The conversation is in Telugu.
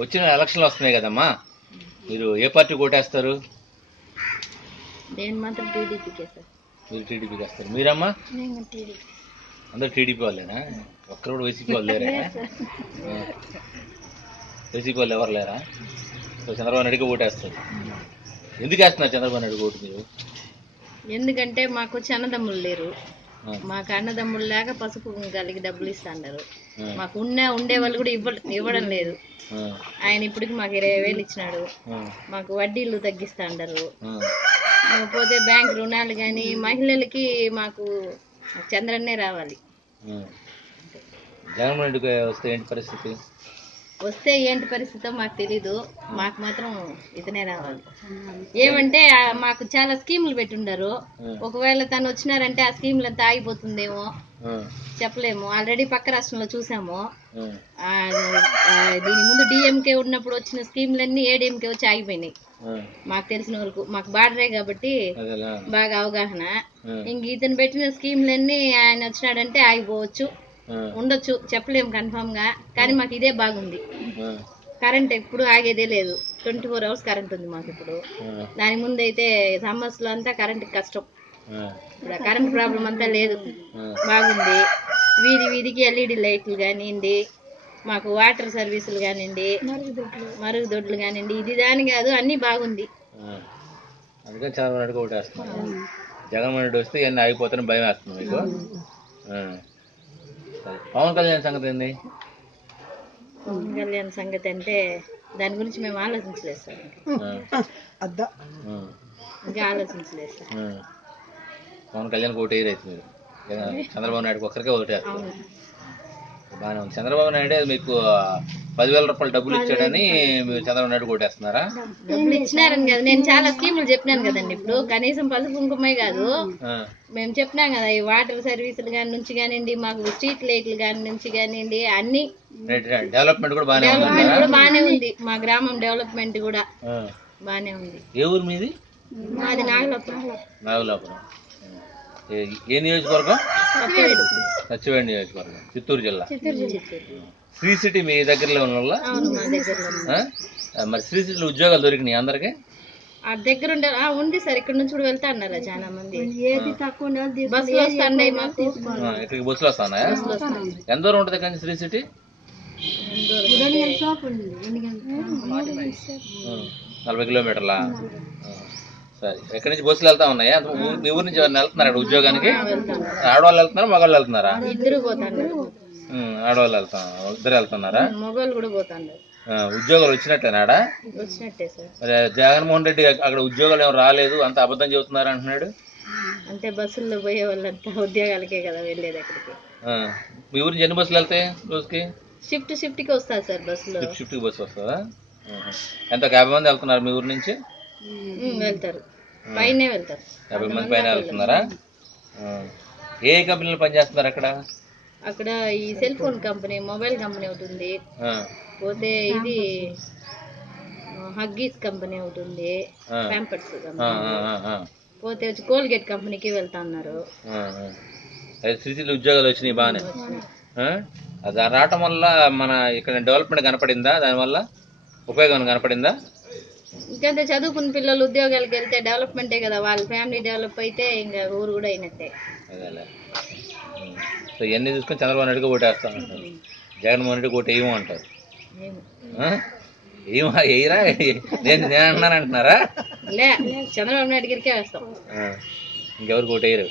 వచ్చిన ఎలక్షన్లు వస్తున్నాయి కదమ్మా. మీరు ఏ పార్టీ ఓటేస్తారు నేను మాత్రం టీడీపీకే సార్. మీరు టీడీపీకి వస్తారు మీరమ్మా? నేను టీడీపీ. అందరు టీడీపీ వాళ్ళేనా? ఒక్కరు కూడా వైసీపీ వాళ్ళు లేరా. వైసీపీ వాళ్ళు ఎవరు లేరా? సో చంద్రబాబు నాయుడుకి ఓటేస్తారు. ఎందుకు వేస్తున్నారు చంద్రబాబు నాయుడు ఓటు మీరు? ఎందుకంటే మాకు చిన్నదమ్ములు లేరు. మాకు అన్నదమ్ములు లేక పసుపు కుంకాలకి డబ్బులు ఇస్తాండారు మాకు ఉన్న ఉండే వాళ్ళు కూడా ఇవ్వ ఇవ్వడం లేదు. ఆయన ఇప్పటికి మాకు ఇరవై వేలు ఇచ్చినాడు. మాకు వడ్డీలు తగ్గిస్తాండారు. పోతే బ్యాంక్ రుణాలు కానీ మహిళలకి మాకు చంద్రన్నే రావాలి. జగన్మోహన్ రెడ్డికి వస్తే ఏంటి పరిస్థితి? వస్తే ఏంటి పరిస్థితో మాకు తెలీదు. మాకు మాత్రం ఇతనే రావాలి. ఏమంటే మాకు చాలా స్కీములు పెట్టుండారు. ఒకవేళ తను వచ్చినారంటే ఆ స్కీములు అంతా ఆగిపోతుందేమో చెప్పలేము. ఆల్రెడీ పక్క రాష్ట్రంలో చూసాము. దీని ముందు డిఎంకే ఉన్నప్పుడు వచ్చిన స్కీములన్నీ ఏడిఎంకే వచ్చి ఆగిపోయినాయి. మాకు తెలిసిన వరకు. మాకు బార్డరే కాబట్టి బాగా అవగాహన. ఇంక ఇతను పెట్టిన స్కీములన్నీ ఆయన వచ్చినాడంటే ఆగిపోవచ్చు. ఉండొచ్చు చెప్పలేము కన్ఫామ్గా కానీ మాకు ఇదే బాగుంది. కరెంట్ ఎప్పుడు ఆగేదే లేదు. ట్వంటీ ఫోర్ అవర్స్ కరెంట్ ఉంది మాకు ఇప్పుడు. దాని ముందు అయితే సమ్మర్స్లో అంతా కరెంట్ కష్టం. కరెంట్ ప్రాబ్లం అంతా లేదు. బాగుంది. వీధి వీధికి ఎల్ఈడి లైట్లు కానివ్వండి మాకు వాటర్ సర్వీసులు కానివ్వండి మరుగుదొడ్లు కానివ్వండి ఇది దాని కాదు అన్ని బాగుంది. అందుకని ఓటేస్తున్నారు జగన్మోహన్ రెడ్డి వస్తే ఇవన్నీ ఆగిపోతారని భయం వేస్తుంది మీకు. పవన్ కళ్యాణ్ సంగతి ఏంది? పవన్ కళ్యాణ్ సంగతి అంటే దాని గురించి మేము ఆలోచించలేదు సార్. ఆ. ఇంకా ఆలోచించలేదు సార్. పవన్ కళ్యాణ్కి ఓటు వేయరు అయితే మీరు. చంద్రబాబు నాయుడుకి ఒక్కరికే అవును. బాగానే ఉంది. చంద్రబాబు నాయుడు మీకు పదివేల రూపాయలు డబ్బులు ఇచ్చాడని మీరు చంద్రబాబు నాయుడు ఓటేస్తున్నారా డబ్బులు ఇచ్చినారని కదా. నేను చాలా స్కీములు చెప్పినాను కదండి ఇప్పుడు. కనీసం పసుపు కుంకుమే కాదు. ఆ. మేము చెప్పినాం కదా ఈ వాటర్ సర్వీసులు కాని నుంచి కానివ్వండి మాకు స్ట్రీట్ లైట్లు కాని నుంచి కానివ్వండి అన్ని. డెవలప్మెంట్ కూడా బాగానే డెవలప్మెంట్ ఉందంటారా? కూడా బాగానే ఉంది. మా గ్రామం డెవలప్మెంట్ కూడా ఆ. బాగానే ఉంది. ఏ ఊరు మీది? మాది నాగలపురం. నాగలాపురం. ఏ నియోజకవర్గం. సత్యవేడి నియోజకవర్గం చిత్తూరు జిల్లా. చిత్తూరు. శ్రీ సిటీ మీ దగ్గరలో ఉన్న మరి శ్రీ సిటీలో ఉద్యోగాలు దొరికినాయి అందరికి? ఆ దగ్గర ఉండే ఆ, ఉంది సార్ ఇక్కడ నుంచి కూడా వెళ్తా అన్నారా చాలా మంది. బస్సులు వస్తాయి ఇక్కడికి బస్సులు వస్తానా ఎంత దూరం ఉంటుంది కానీ శ్రీ సిటీ? నలభై కిలోమీటర్లా? సరే. ఎక్కడి నుంచి బస్సులు వెళ్తా ఉన్నాయా? మీ ఊరు నుంచి ఎవరైనా వెళ్తున్నారా ఉద్యోగానికి? ఆడవాళ్ళు వెళ్తున్నారా? మగవాళ్ళు వెళ్తున్నారా? ఇద్దరు ఆడవాళ్ళు వెళ్తా ఇద్దరు వెళ్తున్నారా? కూడా ఉద్యోగాలు వచ్చినట్టేనాడా వచ్చినట్టే సార్. మరి జగన్మోహన్ రెడ్డి అక్కడ ఉద్యోగాలు ఏం రాలేదు అంత అబద్ధం చెబుతున్నారు అంటున్నాడు? అంటే బస్సుల్లో పోయే వాళ్ళంతా ఉద్యోగాలకే కదా వెళ్ళేది అక్కడికి. మీ ఊరి ఎన్ని బస్సులు వెళ్తాయి రోజుకి? షిఫ్ట్ షిఫ్ట్కి వస్తారు సార్ బస్సులో. షిఫ్ట్ షిఫ్ట్కి బస్సు వస్తుందా. ఎంత యాభై మంది వెళ్తున్నారు మీ ఊరి నుంచి? వెళ్తారు. పైనే వెళ్తారు. యాభై మంది పైన వెళ్తున్నారా. ఏ కంపెనీలో పనిచేస్తున్నారు అక్కడ? అక్కడ ఈ cell phone company mobile company ఒకటి ఉంది. ఆ, పోతే ఇది హగ్గీస్ కంపెనీ ఒకటి ఉంది. ఆ. ప్యాంపర్స్. పోతే వచ్చి కోల్గేట్ కంపెనీకి వెళ్తా ఉన్నారు శ్రీశైలం ఉద్యోగాలు వచ్చినాయి బాగానే? అది రావటం వల్ల మన ఇక్కడ డెవలప్మెంట్ కనపడిందా? దానివల్ల ఉపయోగం కనపడిందా? ఇంకంతే చదువుకున్న పిల్లలు ఉద్యోగాలకు వెళ్తే డెవలప్మెంటే కదా వాళ్ళ ఫ్యామిలీ డెవలప్ అయితే ఇంకా ఊరు కూడా అయినట్టే. సో ఇవన్నీ చూసుకొని చంద్రబాబు నాయుడుగా ఓటేస్తాం అంటారు. జగన్మోహన్ రెడ్డి ఓటు వేయము అంటారు. ఏమో. ఏమో వేయరా? నేను నేను అంటున్నాను అంటున్నారా లే చంద్రబాబు నాయుడు గారికే వేస్తాం. ఇంకెవరికి ఓటు వేయరు?